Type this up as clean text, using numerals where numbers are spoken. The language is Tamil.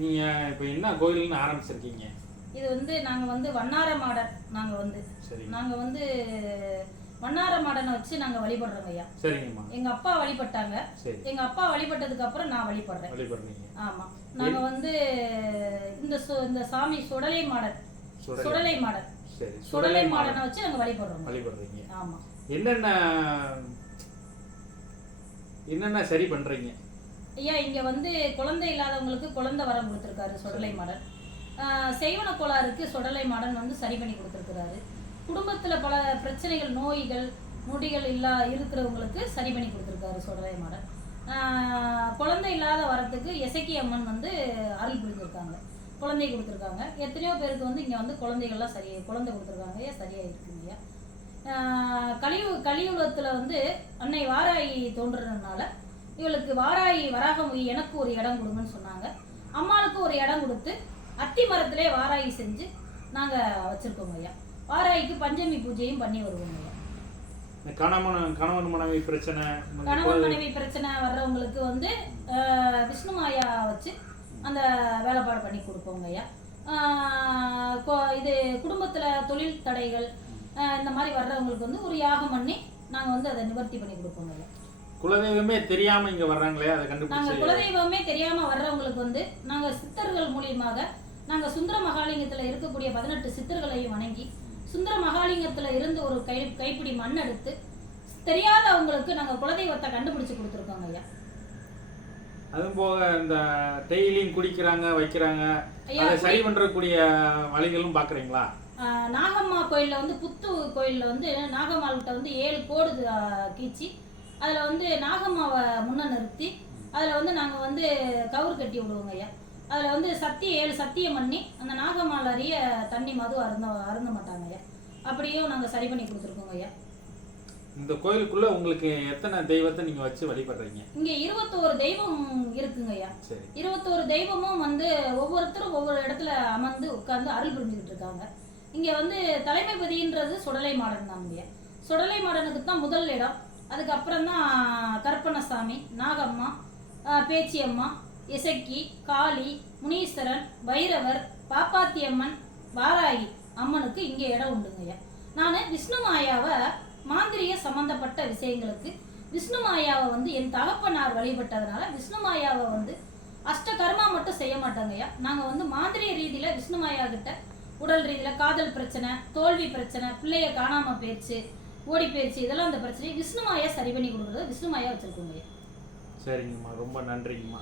நீங்க இப்போ என்ன கோயில்னு ஆரம்பிச்சிருக்கீங்க? இது வந்து நாங்க வந்து வண்ணார மாடன். சரி. நாங்க வந்து வண்ணார மாடனை வச்சு நாங்க வழிபடுறோம் ஐயா. சரிங்கம்மா. எங்க அப்பா வழிபட்டாங்க. சரி. எங்க அப்பா வழிபட்டதுக்கு அப்புறம் நான் வழிபடுறேன். வழிபடுறீங்க. ஆமா. நாங்க வந்து இந்த சாமி சுடலை மாடன். சுடலை மாடன். சரி. சுடலை மாடனை வச்சு நாங்க வழிபடுறீங்க. ஆமா. என்னென்ன சரி பண்றீங்க? ஐயா இங்க வந்து குழந்தை இல்லாதவங்களுக்கு குழந்தை வரம் கொடுத்திருக்காரு சுடலை மாடன். செய்வன கோளாறுக்கு சுடலை மாடன் வந்து சரி பண்ணி கொடுத்திருக்கிறாரு. குடும்பத்துல பல பிரச்சனைகள், நோய்கள், நொடிகள் இருக்கிறவங்களுக்கு சரி பண்ணி கொடுத்திருக்காரு சுடலை மாடன். குழந்தை இல்லாத வரத்துக்கு எசக்கி அம்மன் வந்து அருள் புரிஞ்சிருக்காங்க, குழந்தை கொடுத்துருக்காங்க. எத்தனையோ பேருக்கு வந்து இங்கே வந்து குழந்தைகள்லாம் குழந்தை கொடுத்துருக்காங்க, சரியாக இருக்குங்கய்யா. கலியுகத்தில் வந்து அன்னை வாராயி தோன்றுறதுனால இவளுக்கு வாராயி வராகம் எனக்கு ஒரு இடம் கொடுங்கன்னு சொன்னாங்க. அம்மாளுக்கு ஒரு இடம் கொடுத்து அத்தி மரத்திலே வாராயி செஞ்சு நாங்கள் வச்சுருக்கோங்க ஐயா. வாராய்க்கு பஞ்சமி பூஜையும் பண்ணி வருவோம் ஐயா. கணவன் மனைவி பிரச்சனை வர்றவங்களுக்கு வந்து விஷ்ணு மாயா வச்சு அந்த வேலைப்பாடு பண்ணி கொடுப்போங்க ஐயா. இது குடும்பத்தில் தொழில் தடைகள் இந்த மாதிரி வர்றவங்களுக்கு வந்து ஒரு யாகம் பண்ணி நாங்கள் வந்து அதை நிவர்த்தி பண்ணி கொடுப்போங்க ஐயா. குலதெய்வமே தெரியாம இங்க வர்றாங்களே, அதை நாங்கள் குலதெய்வமே தெரியாம வர்றவங்களுக்கு வந்து நாங்கள் சித்தர்கள் மூலியமாக நாங்கள் சுந்தர மகாலிங்கத்தில் இருக்கக்கூடிய 18 சித்தர்களையும் வணங்கி சுந்தர மகாலிங்கத்தில் இருந்து ஒரு கைப்பிடி மண் எடுத்து தெரியாதவங்களுக்கு நாங்கள் குலதெய்வத்தை கண்டுபிடிச்சு கொடுத்துருக்கோங்க ஐயா. அதுவும் போக இந்த டெய்லியும் குடிக்கிறாங்க வைக்கிறாங்க, அதை சரி பண்றக்கூடிய வழிகளும் பாக்குறீங்களா? நாகம்மா கோயில்ல வந்து புத்து கோயில்ல வந்து நாகம்மாள்கிட்ட வந்து 7 கோடு கீச்சி அதில் வந்து நாகம்மாவை முன்ன நிறுத்தி அதில் வந்து நாங்கள் வந்து கவுறு கட்டி விடுவோங்க ஐயா. அதில் வந்து 7 சத்தியம் பண்ணி அந்த நாகம்மாள் அறிய தண்ணி மது அருந்த மாட்டாங்க ஐயா. அப்படியும் நாங்கள் சரி பண்ணி கொடுத்துருக்கோங்க ஐயா. இந்த கோயிலுக்குள்ள உங்களுக்கு எத்தனை தெய்வத்தை நீங்க வச்சு வழிபடுறீங்க? இங்க 21 தெய்வம் இருக்குங்க ஐயா. 21 தெய்வமும் வந்து ஒவ்வொருத்தரும் ஒவ்வொரு இடத்துல அமர்ந்து உட்கார்ந்து அருள் புரிஞ்சுக்கிட்டு இருக்காங்க. இங்க வந்து தலைமைபதின்றது சுடலை மாடன் தான் ஐயா. சுடலை மாடனுக்கு தான் முதல் இடம். அதுக்கப்புறம் தான் கற்பனசாமி, நாகம்மா, பேச்சியம்மா, இசக்கி, காளி, முனீஸ்வரன், பைரவர், பாப்பாத்தியம்மன், வாராயி அம்மனுக்கு இங்கே இடம் உண்டுங்க ஐயா. நான் விஷ்ணு மாயாவை மாந்திரிய சம்பந்தப்பட்ட விஷயங்களுக்கு விஷ்ணு மாயாவை வந்து என் தகப்பனார் வழிபட்டதுனால விஷ்ணு மாயாவை வந்து அஷ்டகர்மா மட்டும் செய்ய மாட்டாங்க ஐயா. நாங்கள் வந்து மாந்திரிய ரீதியில் விஷ்ணு மாயா கிட்ட உடல் ரீதியில் காதல் பிரச்சனை, தோல்வி பிரச்சனை, பிள்ளைய காணாமல் போயிடுச்சு, ஓடி போயிடுச்சு, இதெல்லாம் அந்த பிரச்சனையை விஷ்ணு மாயா சரி பண்ணி கொடுக்குறது விஷ்ணு மாயா வச்சிருக்கோங்க ஐயா. சரிங்கம்மா, ரொம்ப நன்றிங்கம்மா.